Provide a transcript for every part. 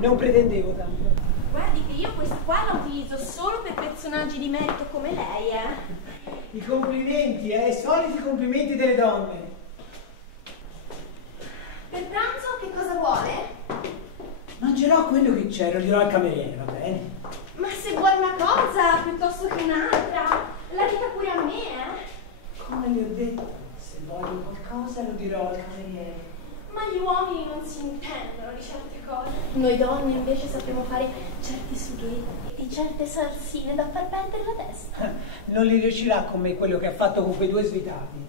non pretendevo tanto. Guardi che io questa qua la utilizzo solo per personaggi di merito come lei, I complimenti, i soliti complimenti delle donne. Per pranzo che cosa vuole? Mangerò quello che c'è, lo dirò al cameriere, va bene? Ma se vuole una cosa piuttosto che un'altra, la dica pure a me, Come le ho detto, se voglio qualcosa lo dirò al cameriere. Ma gli uomini non si intendono di certe cose. Noi donne invece sappiamo fare certi sughetti, certe salsine da far perdere la testa. Non li riuscirà come quello che ha fatto con quei due svitati.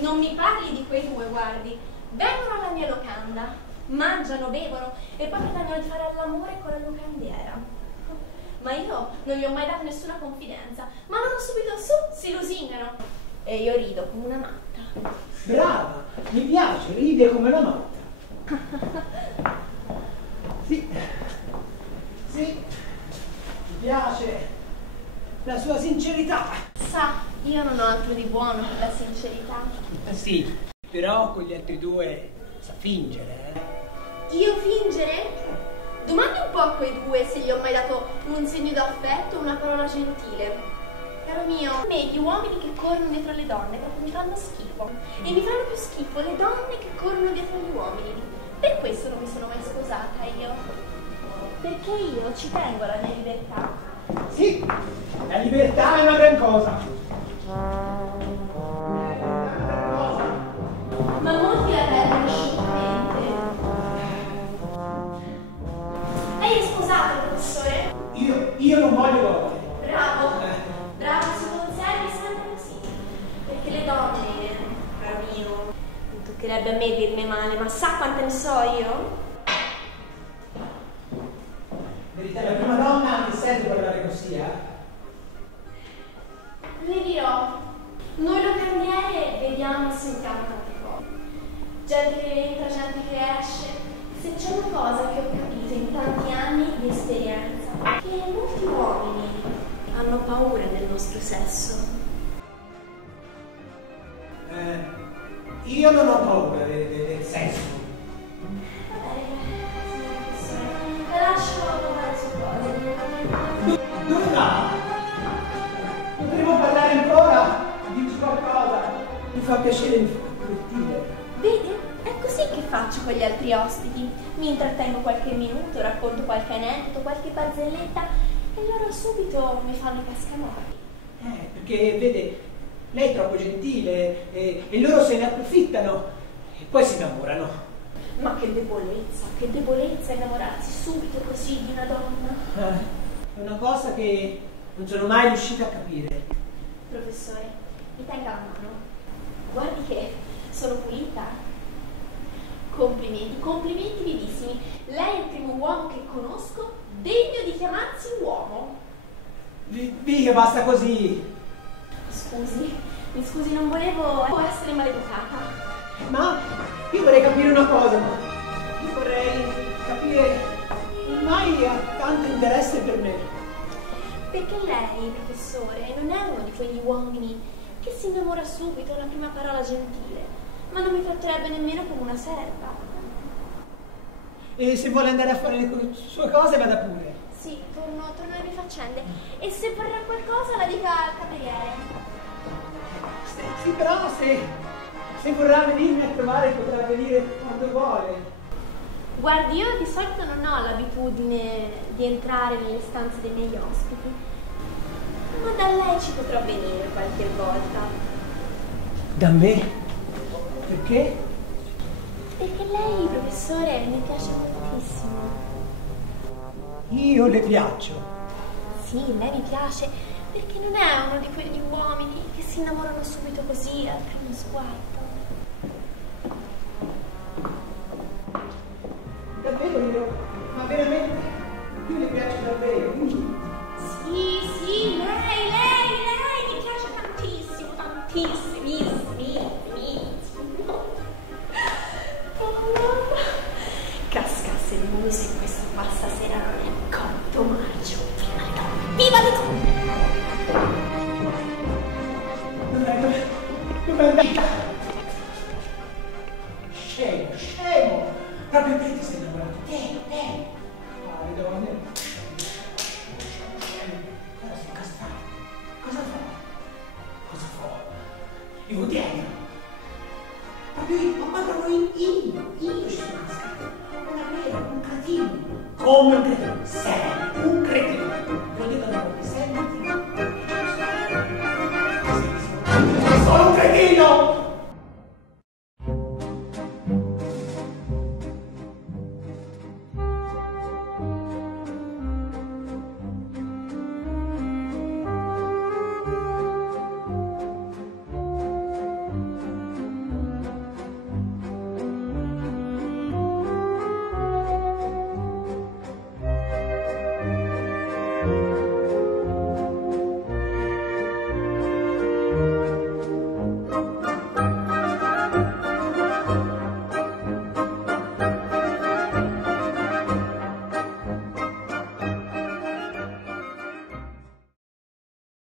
Non mi parli di quei due, guardi. Vengono alla mia locanda, mangiano, bevono e poi mi danno di fare l'amore con la locandiera. Ma io non gli ho mai dato nessuna confidenza, ma loro subito su si lusingano e io rido come una matta. Brava, mi piace, ride come una matta. Sì, mi piace la sua sincerità. Sa, io non ho altro di buono che la sincerità. Sì, però con gli altri due sa fingere, Io fingere? Domandi un po' a quei due se gli ho mai dato un segno d'affetto o una parola gentile. Caro mio, a me gli uomini che corrono dietro le donne proprio mi fanno schifo. E mi fanno più schifo le donne che corrono dietro gli uomini. Per questo non mi sono mai sposata io. Perché io ci tengo alla mia libertà. Sì, la libertà è una gran cosa. Ma molti la perdono sciocchamente. Lei è sposato, professore? Io non voglio donne. Bravo, bravo, si conservi sempre così. Perché le donne, caro mio, non toccherebbe a me dirne male, ma sa quante ne so io? Verità, la prima donna che sento parlare così, Le dirò, noi locandiere vediamo e sentiamo tante cose. Gente che entra, gente che esce. Se c'è una cosa che ho capito in tanti anni di esperienza, è che molti uomini hanno paura del nostro sesso. Io non ho paura del sesso. Va bene, signor professore, la lascio provare su cose. Dove va? Potremmo parlare ancora? Dici qualcosa? Mi fa piacere divertire. Vede? È così che faccio con gli altri ospiti. Mi intrattengo qualche minuto, racconto qualche aneddoto, qualche barzelletta e loro subito mi fanno i cascamorri. Perché, vede, lei è troppo gentile e loro se ne approfittano e poi si innamorano. Ma che debolezza innamorarsi subito così di una donna. È una cosa che non sono mai riuscita a capire. Professore, mi tenga la mano. Guardi che sono pulita. Complimenti, complimenti vivissimi. Lei è il primo uomo che conosco degno di chiamarsi uomo. Via, basta così. Mi scusi, non volevo essere maleducata. Ma io vorrei capire una cosa, io vorrei capire come mai ha tanto interesse per me. Perché lei, professore, non è uno di quegli uomini che si innamora subito alla prima parola gentile, ma non mi tratterebbe nemmeno come una serva. E se vuole andare a fare le sue cose, vada pure. Sì, torno alle mie faccende. E se vorrà qualcosa la dica al cameriere. Sì, però se vorrà venirmi a trovare potrà venire quando vuole. Guardi, io di solito non ho l'abitudine di entrare nelle stanze dei miei ospiti, ma da lei ci potrò venire qualche volta. Da me? Perché? Perché lei, professore, mi piace moltissimo. Io le piaccio. Sì, lei mi piace perché non è uno di quegli uomini che si innamorano subito così al primo sguardo. Davvero io? Ma veramente? Io le piaccio davvero, quindi... Sì, lei mi piace tantissimo, tantissimissimo. Oh mamma, cascasse il muso in questa qua stasera non è cotto marcio. Viva le donne!